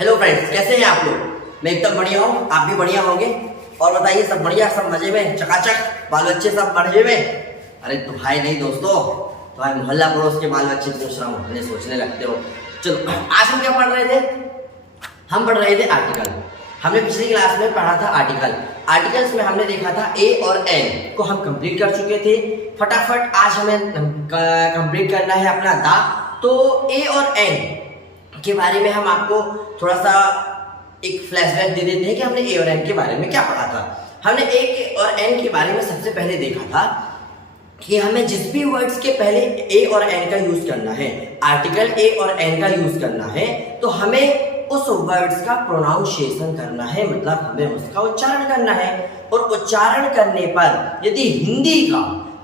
Hello friends, कैसे हैं आप लोग? मैं एकदम बढ़िया हूँ, आप भी बढ़िया होंगे। और बताइए, सब बढ़िया, सब मजे में, चकाचक, बाल बच्चे सब मजे में? अरे तुम्हारे नहीं दोस्तों, तुम्हारे मोहल्ला पड़ोस के बाल बच्चे पूछ रहा हूँ, उन्हें सोचने लगते हो। चलो, आज हम क्या पढ़ रहे थे? हम पढ़ रहे थे आर्टिकल। हमने पिछली क्लास में पढ़ा था आर्टिकल। आर्टिकल्स में हमने देखा था ए और एन को हम कंप्लीट कर चुके थे। फटाफट आज हमें कंप्लीट करना है अपना दा। तो ए और एन के बारे में हम आपको थोड़ा सा एक फ्लैशबैक दे देते हैं कि हमने ए और एन के बारे में क्या पढ़ा था। हमने ए और एन के बारे में सबसे पहले देखा था कि हमें जिस भी वर्ड्स के पहले ए और एन का यूज करना है, आर्टिकल ए और एन का यूज करना है, तो हमें उस वर्ड्स का प्रोनाउंसिएशन करना है, मतलब हमें उसका उच्चारण करना है। और उच्चारण करने पर यदि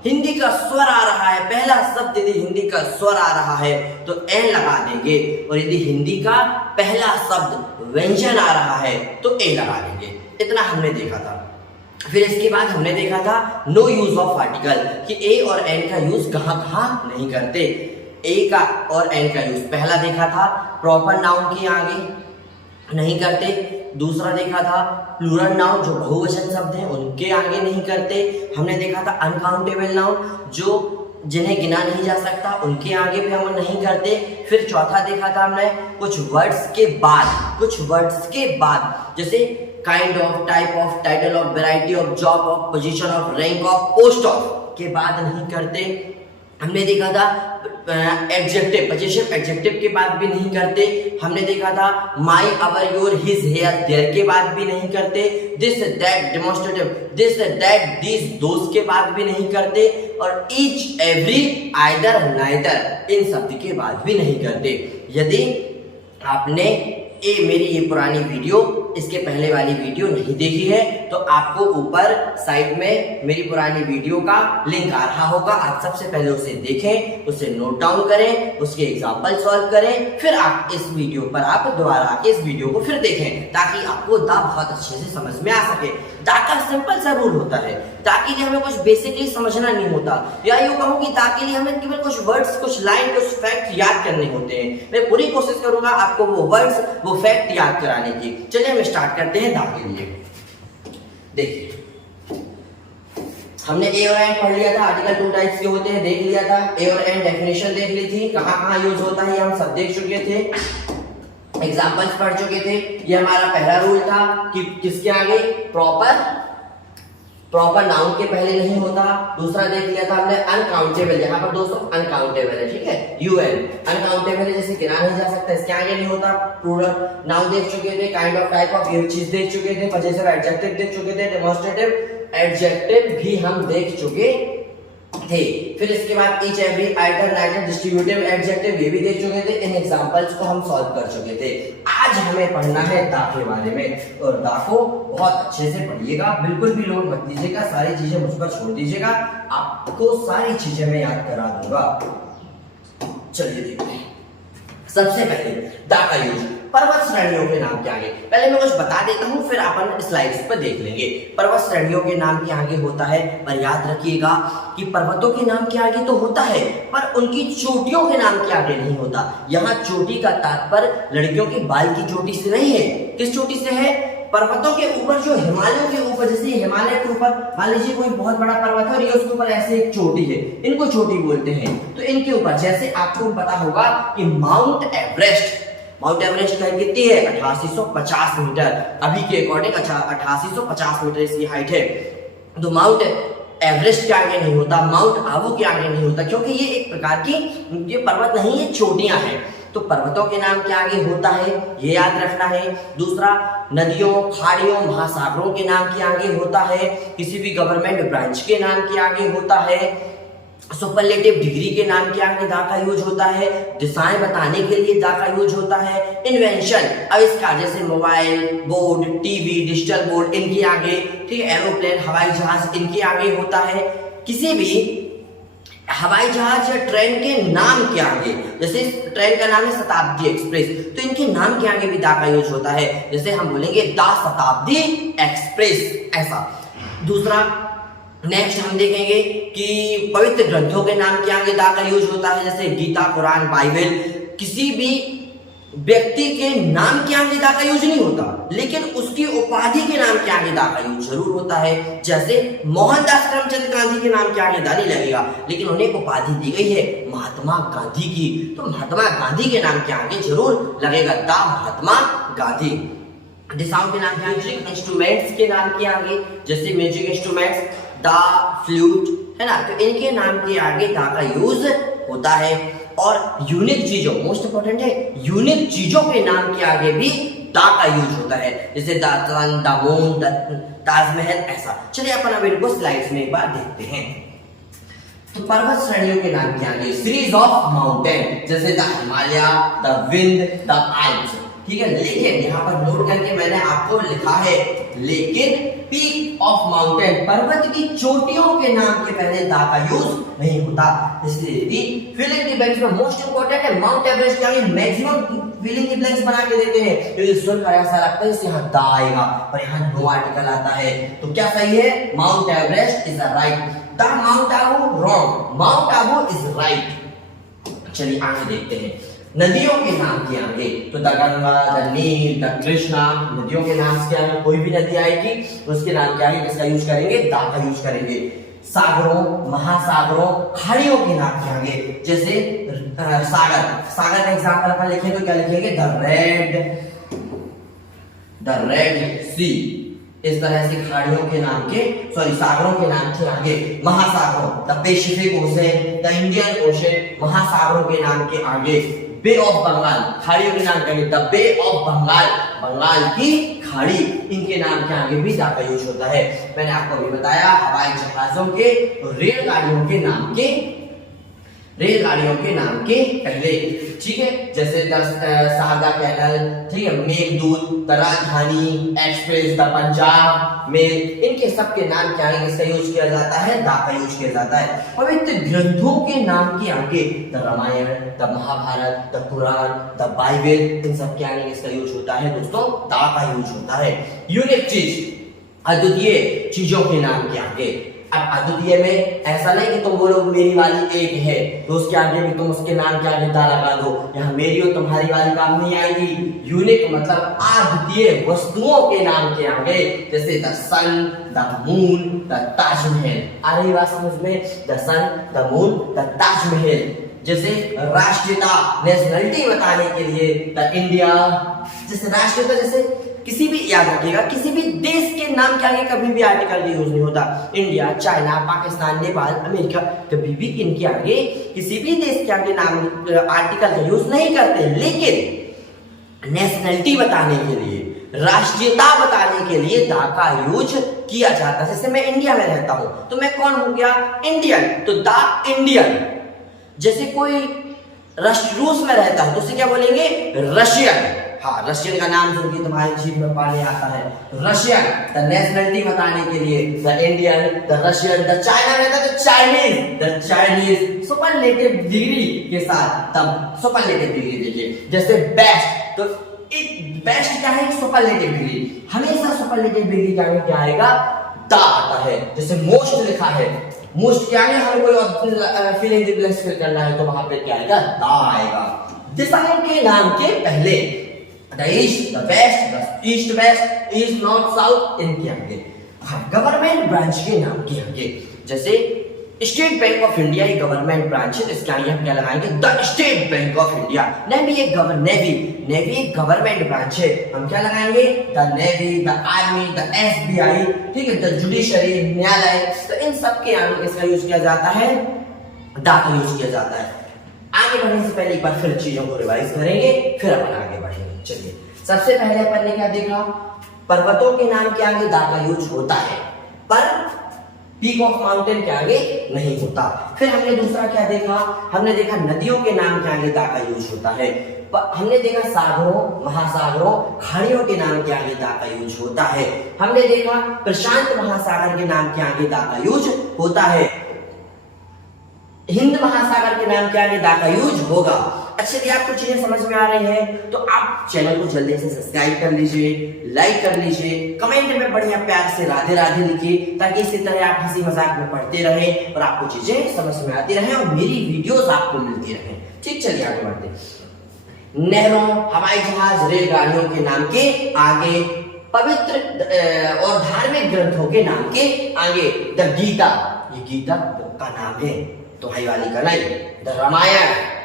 हिंदी का स्वर आ रहा है, पहला शब्द यदि हिंदी का स्वर आ रहा है तो एन लगा देंगे, और यदि हिंदी का पहला शब्द व्यंजन आ रहा है तो ए लगा देंगे। इतना हमने देखा था। फिर इसके बाद हमने देखा था नो यूज ऑफ आर्टिकल, कि ए और एन का यूज कहाँ नहीं करते। ए का और एन का यूज पहला देखा था प्रॉपर नाउन के आगे नहीं करते। दूसरा देखा था प्लूरल नाउन, जो बहुवचन शब्द हैं उनके आगे नहीं करते। हमने देखा था अनकाउंटेबल नाउन, जो जिन्हें गिना नहीं जा सकता, उनके आगे भी हम नहीं करते। फिर चौथा देखा था हमने कुछ वर्ड्स के बाद जैसे kind of, type of, title of, variety of, job of, position of, rank of, post of के बाद नहीं करते। हमने देखा था एडजेक्टिव, पोजीशन एडजेक्टिव के बाद भी नहीं करते। हमने देखा था my, our, your, his, her, their के बाद भी नहीं करते। This, that, demonstrative, this, that, this, those के बाद भी नहीं करते। और ईच, एवरी, आइदर, नाइदर, इन शब्द के बाद भी नहीं करते। यदि आपने मेरी ये पुरानी वीडियो, इसके पहले वाली वीडियो नहीं देखी है तो आपको ऊपर साइड में मेरी पुरानी वीडियो का लिंक आ रहा होगा। आप सबसे पहले उसे देखें, उसे नोट डाउन करें, उसके एग्जाम्पल सॉल्व करें, फिर आप इस वीडियो पर आप दोबारा आके इस वीडियो को फिर देखें, ताकि आपको दा बहुत अच्छे से समझ में आ सके। दा का सिंपल सा रूल होता है। दा के लिए हमें कुछ बेसिकली समझना नहीं होता, या यूं कहूं कि दा के लिए हमें केवल कुछ वर्ड्स, कुछ लाइन, कुछ फैक्ट याद करने होते हैं। मैं पूरी कोशिश करूंगा आपको वो वर्ड्स, वो फैक्ट याद कराने की। चलिए हम स्टार्ट करते हैं दा के लिए। देखिए, हमने ए और एन पढ़ लिया था, आर्टिकल 2 टाइप्स के होते हैं, देख लिया था। ए और एन डेफिनेशन देख ली थी, कहां यूज होता है हम सब देख चुके थे, एग्जांपल्स पढ़ चुके थे। ये हमारा पहला रूल था कि किसके आगे प्रॉपर नाउन के पहले नहीं होता। दूसरा देख लिया था हमने अनकाउंटेबल, यहाँ पर दोस्तों अनकाउंटेबल है, ठीक है, यूएन अनकाउंटेबल है, जैसे गिना नहीं जा सकता, इसके आगे नहीं होता। प्लूरल नाउन देख चुके थे, काइंड ऑफ, टाइप ऑफ, ये चीज देख चुके थे, पजेसिव एडजेक्टिव देख चुके थे, डेमोन्स्ट्रेटिव एडजेक्टिव भी हम देख चुके थे। फिर इसके बाद each, every, either, neither, distributive adjective ये भी देख चुके थे। इन एग्जांपल्स को हम सॉल्व कर चुके थे। आज हमें पढ़ना है दा के बारे में, और दा को बहुत अच्छे से पढ़िएगा, बिल्कुल भी लोड मत दीजिएगा, सारी चीजें मुझ पर छोड़ दीजिएगा, आपको सारी चीजें मैं याद करा दूंगा। चलिए देखते हैं। सबसे पहले दा का यूज पर्वत श्रेणियों के नाम के आगे, पहले मैं कुछ बता देता हूं, फिर अपन स्लाइड्स पर देख लेंगे। पर्वत श्रेणियों के नाम के आगे होता है, पर याद रखिएगा कि पर्वतों के नाम के आगे तो होता है, पर उनकी चोटियों के नाम के आगे नहीं होता। यहाँ चोटी का तात्पर्य लड़कियों के बाल की चोटी से नहीं है। किस चोटी से है? पर्वतों के ऊपर, जो हिमालयों के ऊपर, जैसे हिमालय के ऊपर मान लीजिए कोई बहुत बड़ा पर्वत है और ये उसके ऊपर ऐसे एक चोटी है, इनको चोटी बोलते हैं। तो इनके ऊपर, जैसे आपको पता होगा कि माउंट एवरेस्ट कितनी है? 8850 मीटर, अभी के अकॉर्डिंग 8850 मीटर इसकी हाइट है। तो माउंट एवरेस्ट के आगे नहीं होता, माउंट आबू के आगे नहीं होता, क्योंकि ये एक प्रकार की ये पर्वत नहीं है, चोटियां हैं। तो पर्वतों के नाम के आगे होता है, ये याद रखना है। दूसरा, नदियों, खाड़ियों, महासागरों के नाम के आगे होता है, किसी भी गवर्नमेंट ब्रांच के नाम के आगे होता है, सुपरलेटिव डिग्री के नाम के आगे दा का यूज होता है, दिशाएं बताने के लिए दा का यूज होता है, इन्वेंशन, आविष्कार, जैसे mobile, board, TV, digital board, इनके आगे, ठीक है, एरोप्लेन, हवाई जहाज, इनके आगे होता है। किसी भी हवाई जहाज या ट्रेन के नाम के आगे, जैसे ट्रेन का नाम है शताब्दी एक्सप्रेस, तो इनके नाम के आगे भी दा का यूज होता है, जैसे हम बोलेंगे दा शताब्दी एक्सप्रेस, ऐसा। दूसरा, नेक्स्ट हम देखेंगे कि पवित्र ग्रंथों के नाम के आगे दा का यूज होता है, जैसे गीता, कुरान, बाइबल। किसी भी व्यक्ति के नाम के आगे दा का यूज नहीं होता, लेकिन उसकी उपाधि के नाम के आगे दा का यूज जरूर होता है। जैसे मोहनदास करमचंद गांधी के नाम के आगे दा नहीं लगेगा, लेकिन उन्हें उपाधि दी गई है महात्मा गांधी की, तो महात्मा गांधी के नाम के आगे जरूर लगेगा दा महात्मा गांधी। दिशाओं के नाम के आगे, म्यूजिक इंस्ट्रूमेंट्स के नाम के आगे, जैसे म्यूजिक इंस्ट्रूमेंट्स दा, फ्लूट, है ना, तो इनके नाम के आगे दा का यूज होता है। और यूनिक चीजों, मोस्ट इंपोर्टेंट है, यूनिक चीजों के नाम के आगे भी दा का यूज होता है, जैसे दा सन, दा मून, ताजमहल, ऐसा। चलिए अपन अब इनको स्लाइड्स में एक बार देखते हैं। तो पर्वत श्रेणियों के नाम के आगे सीरीज ऑफ माउंटेन, जैसे the Himalaya, the wind, the Alps, ठीक है। लेकिन यहाँ पर नोट करके मैंने आपको लिखा है, लेकिन पीक ऑफ माउंटेन, पर्वत की चोटियों के नाम के पहले दा का यूज नहीं होता, इसलिए भी फिलिंग द ब्लैंक्स में मोस्ट इंपोर्टेंट है। माउंट एवरेस्ट का मैक्सिमम फिलिंग द ब्लैंक्स बना के देते हैं, तो ये सुनकर ऐसा लगता है इससे यहाँ दा आएगा, पर यहाँ नो आर्टिकल आता है, तो क्या सही है? Mount Everest is right, the mount Abu wrong, mount Abu is right. चलिए आगे देखते हैं नदियों के नाम के आगे, तो the Ganga, the Nile, the Krishna, नदियों के नाम के आगे कोई भी नदी आएगी तो उसके नाम के आगे किसका यूज करेंगे? दा का यूज करेंगे। सागरों, महासागरों, खाड़ियों के नाम के आगे, जैसे सागर, सागर का एग्जांपल अपन लिखेंगे तो क्या लिखेंगे? द रेड सी। इस तरह से खाड़ियों के नाम के, सागरों के नाम के आगे महासागरों, the Pacific Ocean, the Indian Ocean, महासागरों के नाम के आगे बे ऑफ बंगाल, खाड़ियों के नाम के आगे the bay of Bengal, Bengal की खाड़ी, इनके नाम के आगे भी दा का यूज होता है। मैंने आपको अभी बताया हवाई जहाजों के, रेलगाड़ियों के नाम के, रेलगाड़ियों के नाम के पहले, ठीक है, जैसे शारदा कैनल, ठीक है, मेघदूत, द राजधानी एक्सप्रेस, द पंजाब मेल, इनके सब के नाम के आगे किसका यूज किया जाता है? दा का यूज किया जाता है। पवित्र ग्रंथों के नाम के आगे the Ramayana, the Mahabharata, the Quran, the Bible, इन सब के आगे किसका यूज होता है दोस्तों? दा का यूज होता है। यूनिक चीज, अद्वितीय चीजों के नाम के आगे, अब अद्वितीय में ऐसा नहीं कि तुम बोलो मेरी वाली एक है तो उसके आगे भी तुम उसके नाम के आगे दा लगा दो, यहाँ मेरी और तुम्हारी वाली काम नहीं आएगी। यूनिक मतलब अद्वितीय वस्तुओं के नाम के आगे, जैसे the sun, the moon, the Taj Mahal, आ रही बात समझ में? The sun, the moon, the Taj Mahal. जैसे राष्ट्रीयता, नेशनलिटी बताने के लिए द इंडिया, जैसे राष्ट्रीयता, जैसे किसी भी, याद रखिएगा, किसी भी देश के नाम के आगे कभी भी आर्टिकल का यूज नहीं होता। India, China, Pakistan, Nepal, America, कभी भी इनके आगे किसी भी देश के आगे नाम आर्टिकल का यूज नहीं करते, लेकिन नेशनलिटी बताने के लिए, राष्ट्रीयता बताने के लिए दा का यूज किया जाता है। जैसे मैं इंडिया में रहता हूं तो मैं कौन हो गया? इंडियन, तो दा इंडियन। जैसे कोई रूस में रहता है तो उसे क्या बोलेंगे? रशियन। हाँ, रशियन का नाम सुन के तुम्हारी जीभ में पानी आता है, रशियन। द नेशनलिटी बताने के लिए the Indian, the Russian, the China में तो Chinese, the Chinese, superlative degree के साथ, तब सुपरलेटिव डिग्री देखिए, जैसे बेस्ट, तो बेस्ट क्या है? सुपरलेटिव डिग्री, हमेशा सुपरलेटिव डिग्री क्या आएगा? दा आता है। जैसे मोस्ट लिखा है, मोस्ट क्या है? हमें कोई फिलिंग द ब्लैंक्स फिल करना है तो वहां पे क्या आएगा? दा आएगा। दिशाओं के नाम के पहले the east, the west, the east west, east north south, इनके आगे। गवर्नमेंट ब्रांच के नाम के आगे, जैसे स्टेट बैंक ऑफ इंडिया एक गवर्नमेंट ब्रांच है, इसके आगे हम क्या लगाएंगे? The State Bank of India. Navy एक नेवी एक गवर्नमेंट ब्रांच है, हम क्या लगाएंगे? The navy, the army, the SBI, ठीक है, द जुडिशरी, न्यायालय, तो इन सब के आगे किसका यूज किया जाता है? दा का यूज किया जाता है। आगे बढ़ने से पहले एक बार फिर चीजों को रिवाइज करेंगे, फिर अपन आगे बढ़ेंगे। चलिए, सबसे पहले अपन ने क्या देखा? पर्वतों के नाम के आगे दा का यूज होता है, पर पीक ऑफ माउंटेन के आगे नहीं होता। फिर हमने दूसरा क्या देखा? हमने देखा नदियों के नाम के आगे दा का यूज होता है। हमने देखा सागरों, महासागरों, खाड़ियों के नाम के आगे दा का यूज होता है। हमने देखा प्रशांत महासागर के नाम के आगे दा का यूज होता है। हिंद महासागर के नाम के आगे दा का यूज होगा। अच्छा, यदि आपको चीजें समझ में आ रही हैं तो आप चैनल को जल्दी से सब्सक्राइब कर लीजिए, लाइक कर लीजिए, कमेंट में बढ़िया प्यार से राधे राधे लिखिए, ताकि इसी तरह आप हंसी मजाक में पढ़ते रहें और आपको चीजें समझ में आती रहें और मेरी वीडियोस आपको मिलती रहें। ठीक, चलिए आगे बढ़ते हैं। नहरों, हवाई जहाज, रेलगाड़ियों के नाम के आगे, पवित्र और धार्मिक ग्रंथों के नाम के आगे द गीता, ये गीता बुक का नाम है, तो भाई वाली का नहीं। द रामायण,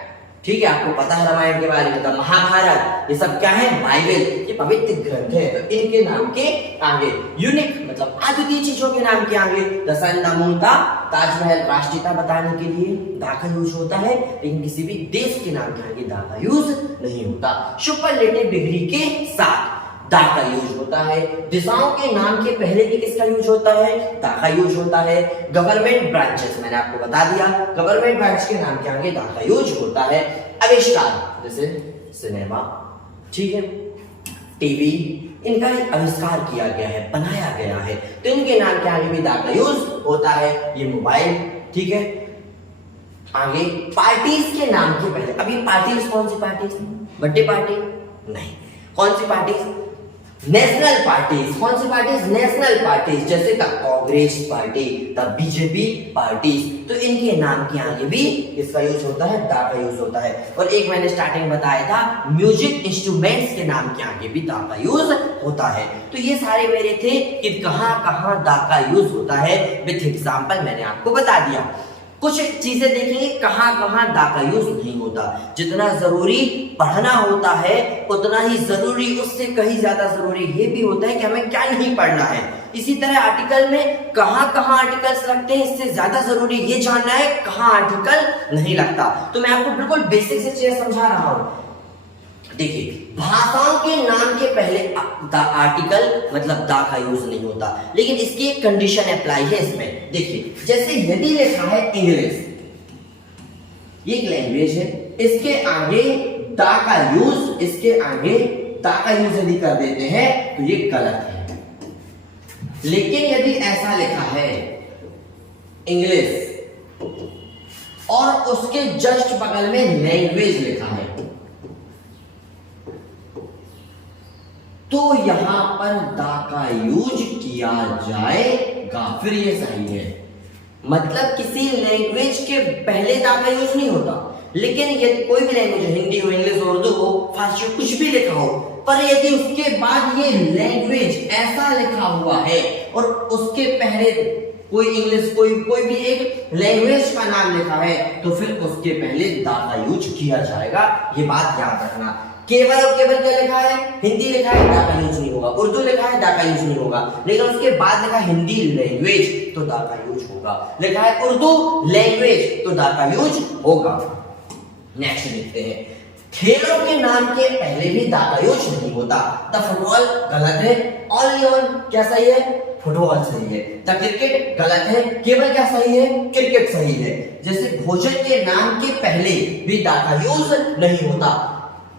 ठीक है, आपको पता है रामायण के बारे में। द महाभारत, ये सब क्या है? बाइबल, ये पवित्र ग्रंथ है, तो इनके नाम के आगे। यूनिक मतलब अद्वितीय चीजों के नाम के आगे the sun, the moon, the Taj Mahal, राष्ट्रीयता बताने के लिए दा का यूज होता है, लेकिन किसी भी देश के नाम के आगे दा का यूज नहीं होता। सुपरलेटिव डिग्री के साथ दा का यूज होता है। दिशाओं के नाम के पहले भी किसका यूज होता है? दा का यूज होता है। गवर्नमेंट ब्रांचेस, मैंने आपको बता दिया, गवर्नमेंट ब्रांच के नाम के आगे दा का यूज होता है। आविष्कार, जैसे सिनेमा, ठीक है, टीवी, इनका आविष्कार किया गया है, बनाया गया है, तो इनके नाम के आगे भी दा का यूज होता है। ये मोबाइल, ठीक है। आगे पार्टीज के नाम के पहले, अभी पार्टीज कौन सी पार्टीज? बर्थडे पार्टी नहीं, कौन सी पार्टीज? National parties. कौन सी पार्टीज? नेशनल पार्टीज, जैसे the Congress party, the BJP parties, तो इनके नाम के आगे भी इसका यूज होता है, दा का यूज होता है। और एक मैंने स्टार्टिंग बताया था, म्यूजिक इंस्ट्रूमेंट्स के नाम के आगे भी दा का यूज होता है। तो ये सारे मेरे थे कि कहां कहां दा का यूज होता है, विथ एग्जांपल मैंने आपको बता दिया। कुछ चीजें देखेंगे कहां कहां दा का यूज नहीं होता। जितना जरूरी पढ़ना होता है उतना ही जरूरी, उससे कहीं ज्यादा जरूरी ये भी होता है कि हमें क्या नहीं पढ़ना है। इसी तरह आर्टिकल में कहां कहां आर्टिकल्स लगते हैं, इससे ज्यादा जरूरी ये जानना है कहां आर्टिकल नहीं लगता। तो मैं आपको बिल्कुल बेसिक से चीज समझा रहा हूं। देखिए, भाषाओं के नाम के पहले द आर्टिकल मतलब दा का यूज नहीं होता, लेकिन इसकी एक कंडीशन अप्लाई है इसमें। देखिए, जैसे यदि लिखा है इंग्लिश, ये एक लैंग्वेज है, इसके आगे दा का यूज, इसके आगे दा का यूज यदि कर देते हैं तो ये गलत है। लेकिन यदि ऐसा लिखा है इंग्लिश और उसके जस्ट बगल में लैंग्वेज लिखा है, तो यहां पर दा का यूज किया जाएगा, फिर ये सही है। मतलब किसी लैंग्वेज के पहले दा का यूज नहीं होता, लेकिन यदि कोई भी लैंग्वेज, हिंदी हो, इंग्लिश हो, उर्दू हो, फारसी हो, कुछ भी लिखा हो, पर यदि उसके बाद ये लैंग्वेज ऐसा लिखा हुआ है और उसके पहले कोई इंग्लिश, कोई भी एक लैंग्वेज का नाम लिखा है, तो फिर उसके पहले दा का यूज किया जाएगा। ये बात याद रखना। केवल और केवल क्या लिखा है? हिंदी लिखा है, दा का यूज नहीं होगा। उर्दू लिखा है, दा का यूज नहीं होगा। लेकिन उसके बाद लिखा है हिंदी लैंग्वेज, तो दा का यूज होगा। लिखा है उर्दू लैंग्वेज, तो दा का यूज होगा। नेक्स्ट देखते हैं, खेलों के नाम के पहले भी दा का यूज नहीं होता। द फुटबॉल गलत है, ओनली ऑन क्या सही है? फुटबॉल सही है। द क्रिकेट गलत है, केवल क्या सही है? क्रिकेट सही है। जैसे भोजन के नाम के पहले भी दा का यूज नहीं होता,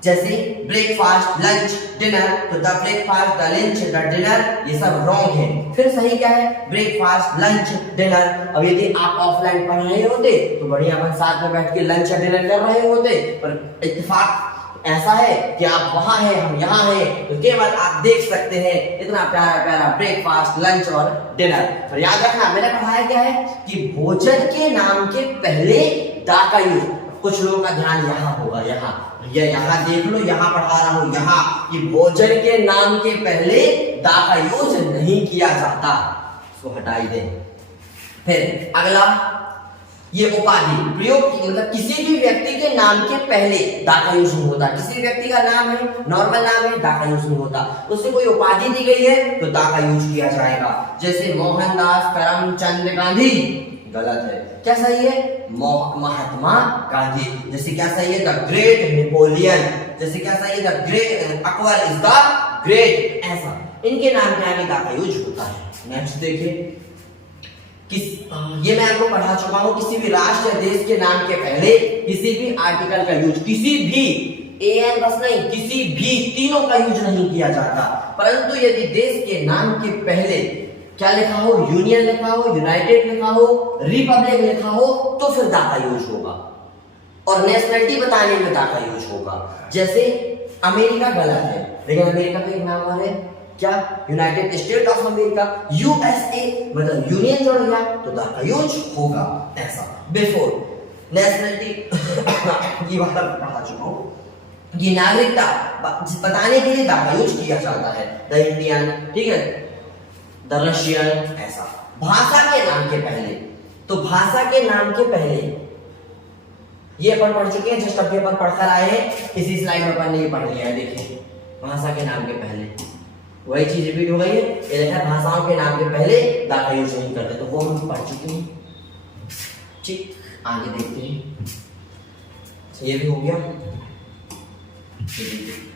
जैसे ब्रेकफास्ट, लंच, डिनर, तो the breakfast, the lunch, the dinner, ये सब रॉन्ग है। फिर सही क्या है? Breakfast, lunch, dinner. अब यदि आप ऑफलाइन पढ़ रहे होते तो बढ़िया अपन साथ में बैठ के लंच या डिनर कर रहे होते, पर इत्तेफाक ऐसा है कि आप वहां हैं, हम यहाँ हैं, तो केवल आप देख सकते हैं इतना प्यारा प्यारा ब्रेकफास्ट, लंच और डिनर। पर याद रखना, मैंने पढ़ाया क्या है कि भोजन के नाम के पहले दा का यूज। कुछ लोगों का ध्यान यहाँ होगा, यहाँ देख लो, यहाँ पढ़ा रहा हूं, यहाँ कि भोजन के नाम के पहले दा का यूज नहीं किया जाता, इसको हटाई दे। फिर अगला, ये उपाधि प्रयोग, मतलब किसी भी व्यक्ति के नाम के पहले दा का यूज नहीं होता। किसी व्यक्ति का नाम है, नॉर्मल नाम है, दा का यूज नहीं होता। उससे कोई उपाधि दी गई है तो दा का यूज किया जाएगा। जैसे मोहनदास करमचंद गांधी, गलत है। क्या सही है? महात्मा गांधी। जैसे क्या सही है? The great Napoleon. जैसे क्या सही है? The great Akbar is the great. ऐसा इनके नाम के आगे दा का यूज होता है। नेक्स्ट देखिए, ये मैं आपको पढ़ा चुका हूं, किसी भी राष्ट्र या देश के नाम के पहले किसी भी आर्टिकल का यूज, किसी भी एन बस नहीं, किसी भी तीनों का यूज नहीं किया जाता। परंतु यदि देश के नाम के पहले क्या लिखा हो? यूनियन लिखा हो, यूनाइटेड लिखा हो, रिपब्लिक लिखा हो, तो फिर दा का यूज होगा। और नेशनलिटी बताने में दा का यूज होगा। जैसे अमेरिका गलत है, लेकिन अमेरिका का एक नाम और है क्या? United state of America, USA, मतलब यूनियन जोड़ गया तो दा का यूज होगा। ऐसा बिफोर नेशनलिटी की बात पढ़ा चुका हूं। ये नागरिकता बताने के लिए द का यूज किया जाता है। द इंडियन, ठीक है, द रशियन, ऐसा। भाषा के नाम के पहले, तो भाषा के नाम के पहले ये अपन पढ़ चुके हैं, जस्ट अभी अपन पढ़कर आए हैं, इसी स्लाइड में अपन ने ये पढ़ लिया है। देखिए भाषा के नाम के पहले वही चीज रिपीट हो गई है। ये देखा भाषाओं के नाम के पहले द का यूज नहीं करते, तो वो हम पढ़ चुके हैं। ठीक, आगे देखते हैं। ये भी हो गया।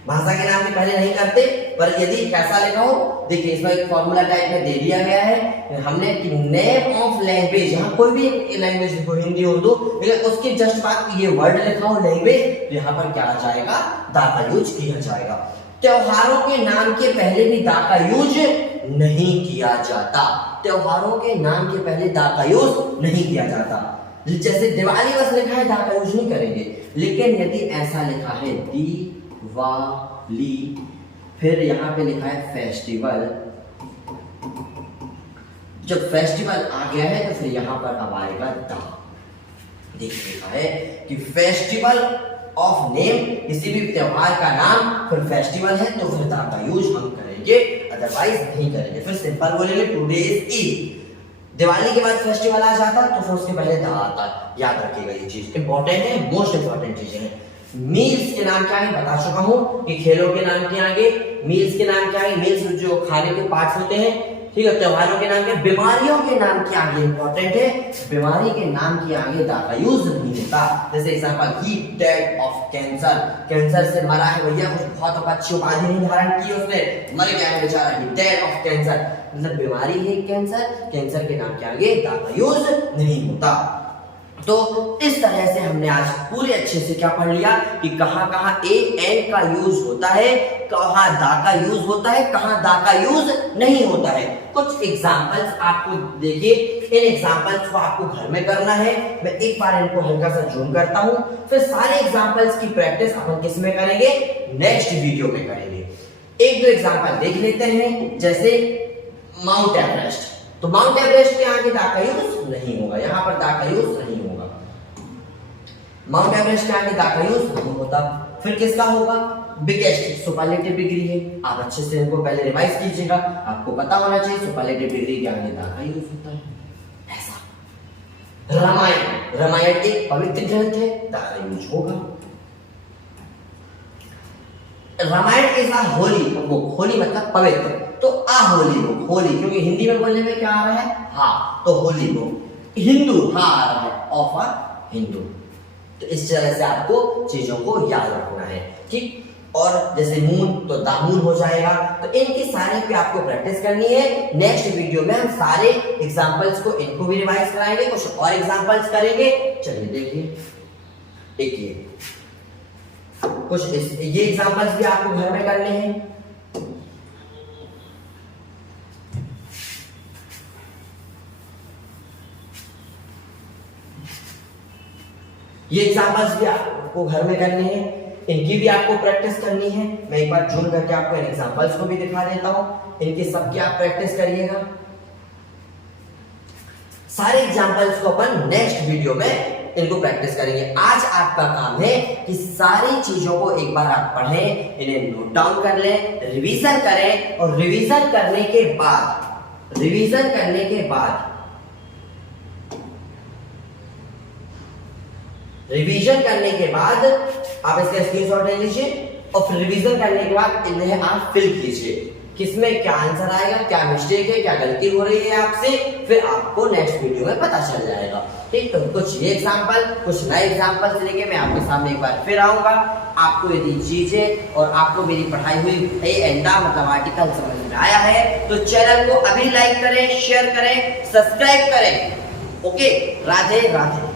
भाषा के नाम के पहले नहीं करते, पर यदि कैसा लिखा हो, देखिए इसमें एक फॉर्मूला टाइप में दे दिया गया है हमने कि नेम ऑफ लैंग्वेज, यहाँ कोई भी लैंग्वेज लिखो, हिंदी उर्दू, लेकिन उसके जस्ट बाद ये वर्ड लिखा हो लैंग्वेज, यहाँ पर क्या आ जाएगा, द का यूज किया जाएगा। त्योहारों के नाम के पहले भी द का यूज नहीं किया जाता। त्योहारों के नाम के पहले द का यूज नहीं किया जाता। जैसे दिवाली बस लिखा है, द का यूज नहीं करेंगे, लेकिन यदि ऐसा लिखा है दिवाली, फिर यहाँ पे लिखा है फेस्टिवल, जब फेस्टिवल आ गया है तो फिर यहाँ पर अब आएगा द। देखिए लिखा है कि फेस्टिवल ऑफ नेम, किसी भी त्योहार का नाम फिर फेस्टिवल है तो फिर द का यूज हम करेंगे, अदरवाइज नहीं करेंगे। फिर सिंपल बोलेंगे टुडे इज ईद, दिवाली के बाद फेस्टिवल आ जाता तो फिर उसके पहले द आता। याद रखिएगा, ये चीज इंपॉर्टेंट है, मोस्ट इंपॉर्टेंट चीजें हैं। मील्स के नाम क्या है बता चुका हूं कि खेलों के नाम के आगे मील्स के नाम क्या है, मील्स जो खाने के पार्ट्स होते हैं, ठीक है। त्योहारों के नाम के, बीमारियों के नाम के आगे इंपॉर्टेंट है, बीमारी के नाम के आगे द का यूज नहीं होता। जैसे example, he dead of cancer, cancer से मरा है भैया, कुछ बहुत अच्छी उपाधि नहीं धारण की उसने, मर गया है बेचारा, ही डेड ऑफ कैंसर, मतलब बीमारी है कैंसर, कैंसर के नाम के आगे द का यूज नहीं होता। तो इस तरह से हमने आज पूरे अच्छे से क्या पढ़ लिया कि कहां कहां ए एन का यूज होता है, कहां दा का यूज होता है, कहां दा का यूज नहीं होता है। कुछ एग्जांपल्स आपको देखिए, इन एग्जांपल्स को आपको घर में करना है। मैं एक बार इनको हल्का सा जूम करता हूं, फिर सारे एग्जांपल्स की प्रैक्टिस अपन किस में करेंगे, नेक्स्ट वीडियो में करेंगे। एक दो एग्जांपल देख लेते हैं, जैसे माउंट एवरेस्ट, तो माउंट एवरेस्ट के आगे दा का यूज नहीं होगा, यहां पर दा का यूज नहीं होगा, माउंट एवरेस्ट के आगे दा का यूज नहीं होता। फिर किसका होगा, बिगेस्ट, सुपरलेटिव डिग्री है। आप अच्छे से इनको पहले रिवाइज कीजिएगा, आपको पता होना चाहिए सुपरलेटिव डिग्री के आगे दा का यूज होता है, ऐसा। रामायण, रामायण एक पवित्र ग्रंथ है, दा का यूज होगा। Ramayan is a holy book, holy मतलब पवित्र, तो आ होली बुक, होली क्योंकि हिंदी में बोलने में क्या आ रहा है, हा, तो होली बुक। हिंदू, हा आ रहा है, ऑफ अ हिंदू। तो इस तरह से आपको चीजों को याद रखना है, ठीक। और जैसे मून, तो दामून हो जाएगा। तो इनके सारे पे आपको प्रैक्टिस करनी है। नेक्स्ट वीडियो में हम सारे एग्जांपल्स को, इनको भी रिवाइज कराएंगे, कुछ और एग्जांपल्स करेंगे। चलिए देखिए, एक ये कुछ ये एग्जांपल्स भी आपको घर में करने हैं। ये एग्जांपल्स भी आपको घर में करने हैं, इनकी भी आपको प्रैक्टिस करनी है। मैं एक बार जूम करके आपको इन एग्जांपल्स को भी दिखा देता हूं, इनकी सबकी आप प्रैक्टिस करिएगा। सारे एग्जांपल्स को अपन नेक्स्ट वीडियो में इनको प्रैक्टिस करेंगे। आज आपका काम है कि सारी चीजों को एक बार आप पढ़ें, इन्हें नोट डाउन कर लें, रिवीजन करें, और रिवीजन करने के बाद आप इसका स्क्रीनशॉट ले लीजिए, और फिर रिवीजन करने के बाद इन्हें आप फिल कीजिए, किसमें क्या आंसर आएगा, क्या मिस्टेक है, क्या गलती हो रही है आपसे, फिर आपको नेक्स्ट वीडियो में पता चल जाएगा, ठीक। तो कुछ ये एग्जांपल, कुछ नए एग्जांपल्स लेके मैं आपके सामने एक बार फिर आऊंगा। आपको यदि चीजें और आपको मेरी पढ़ाई हुई ए एंडा मतलब आर्टिकल समझ में आया है, तो चैनल को अभी लाइक करें, शेयर करें, सब्सक्राइब करें। ओके, राधे राधे।